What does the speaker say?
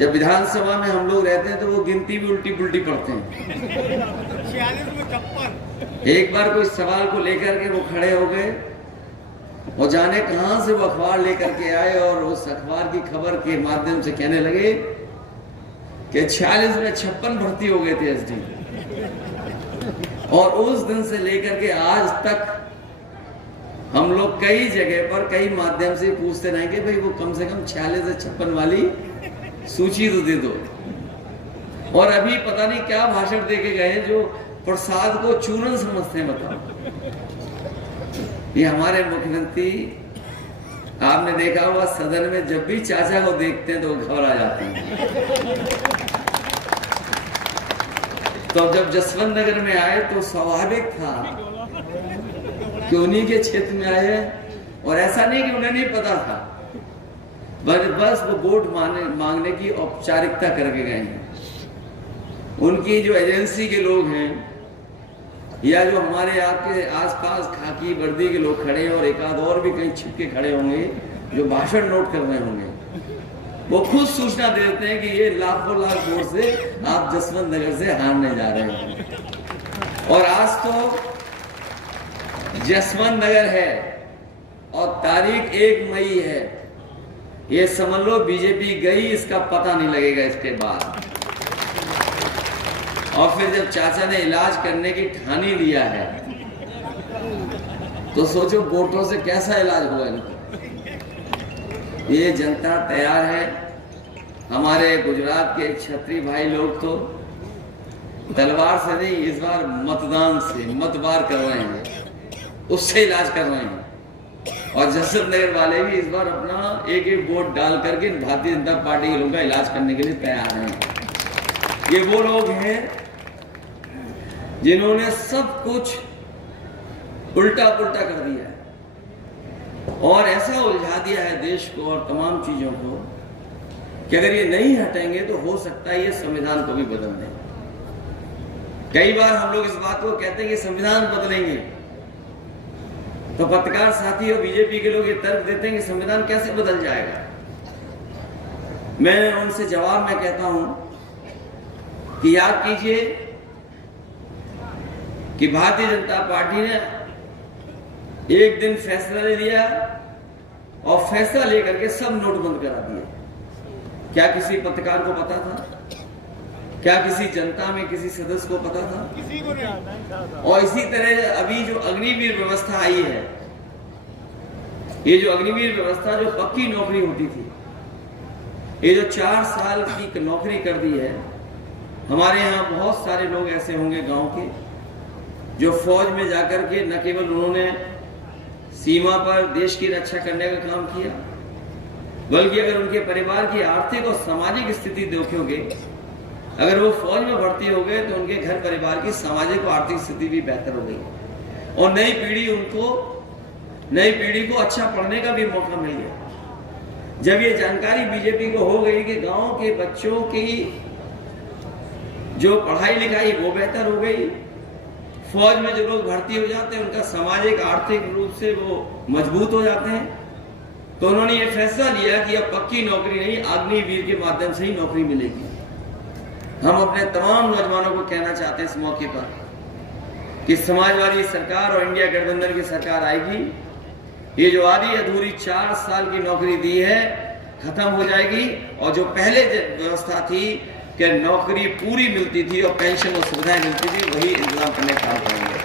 जब विधानसभा में हम लोग रहते हैं तो वो गिनती भी उल्टी पुल्टी पढ़ते हैं। 46 में 56। एक बार कोई सवाल को लेकर के वो खड़े हो गए और जाने कहां से वो अखबार लेकर के आए और उस अखबार की खबर के माध्यम से कहने लगे कि 46 में 56 भर्ती हो गए थे एसडी। और उस दिन से लेकर के आज तक हम लोग कई जगह पर कई माध्यम से पूछते रहेंगे, भाई वो कम से कम 46 से 56 वाली सूची तो दे दो। और अभी पता नहीं क्या भाषण दे के गए जो प्रसाद को चूरन समझते हैं। बताओ, ये हमारे मुख्यमंत्री, आपने देखा होगा सदन में जब भी चाचा को देखते हैं तो घबरा जाते हैं। तो जब जसवंत नगर में आए तो स्वाभाविक था कि उन्हीं के क्षेत्र में आए, और ऐसा नहीं कि उन्हें नहीं पता था, बस वो वोट मांगने की औपचारिकता करके गए हैं। उनकी जो एजेंसी के लोग हैं या जो हमारे आपके आसपास खाकी वर्दी के लोग खड़े हैं और एक आध और भी कहीं छिपके खड़े होंगे जो भाषण नोट कर रहे होंगे, वो खुद सूचना दे देते हैं कि ये लाखों लाख वोट से आप जसवंत नगर से हारने जा रहे हैं। और आज तो जसवंत नगर है और तारीख 1 मई है। ये समझ लो बीजेपी गई, इसका पता नहीं लगेगा इसके बाद। और फिर जब चाचा ने इलाज करने की ठानी लिया है तो सोचो वोटों से कैसा इलाज हुआ इनको। ये जनता तैयार है। हमारे गुजरात के क्षत्रिय भाई लोग तो तलवार से नहीं, इस बार मतदान से मतवार कर रहे हैं, उससे इलाज कर रहे हैं। और जसवंत नगर वाले भी इस बार अपना एक एक वोट डाल करके भारतीय जनता पार्टी के लोगों का इलाज करने के लिए तैयार हैं। ये वो लोग हैं जिन्होंने सब कुछ उल्टा पुल्टा कर दिया है और ऐसा उलझा दिया है देश को और तमाम चीजों को कि अगर ये नहीं हटेंगे तो हो सकता है ये संविधान को भी बदल दें। कई बार हम लोग इस बात को कहते हैं कि संविधान बदलेंगे, तो पत्रकार साथी और बीजेपी के लोग ये तर्क देते हैं कि संविधान कैसे बदल जाएगा। मैं उनसे जवाब में कहता हूं कि याद कीजिए कि भारतीय जनता पार्टी ने एक दिन फैसला ले लिया और फैसला लेकर के सब नोट बंद करा दिए। क्या किसी पत्रकार को पता था? क्या किसी जनता में किसी सदस्य को पता था? किसी को नहीं। और इसी तरह अभी जो अग्निवीर व्यवस्था आई है, ये जो अग्निवीर व्यवस्था जो पक्की नौकरी होती थी, ये जो 4 साल की नौकरी कर दी है। हमारे यहाँ बहुत सारे लोग ऐसे होंगे गांव के जो फौज में जाकर के न केवल उन्होंने सीमा पर देश की रक्षा करने का काम किया, बल्कि अगर उनके परिवार की आर्थिक और सामाजिक स्थिति देखोगे, अगर वो फौज में भर्ती हो गए तो उनके घर परिवार की सामाजिक और आर्थिक स्थिति भी बेहतर हो गई और नई पीढ़ी को अच्छा पढ़ने का भी मौका मिल गया। जब ये जानकारी बीजेपी को हो गई कि गांव के बच्चों की जो पढ़ाई लिखाई वो बेहतर हो गई, फौज में जो लोग भर्ती हो जाते हैं उनका सामाजिक आर्थिक रूप से वो मजबूत हो जाते हैं, तो उन्होंने ये फैसला लिया कि अब पक्की नौकरी नहीं, अग्निवीर के माध्यम से ही नौकरी मिलेगी। हम अपने तमाम नौजवानों को कहना चाहते हैं इस मौके पर कि समाजवादी सरकार और इंडिया गठबंधन की सरकार आएगी, ये जो आधी अधूरी 4 साल की नौकरी दी है खत्म हो जाएगी और जो पहले व्यवस्था थी कि नौकरी पूरी मिलती थी और पेंशन और सुविधाएं मिलती थी, वही इंतजाम करने का काम करेंगे।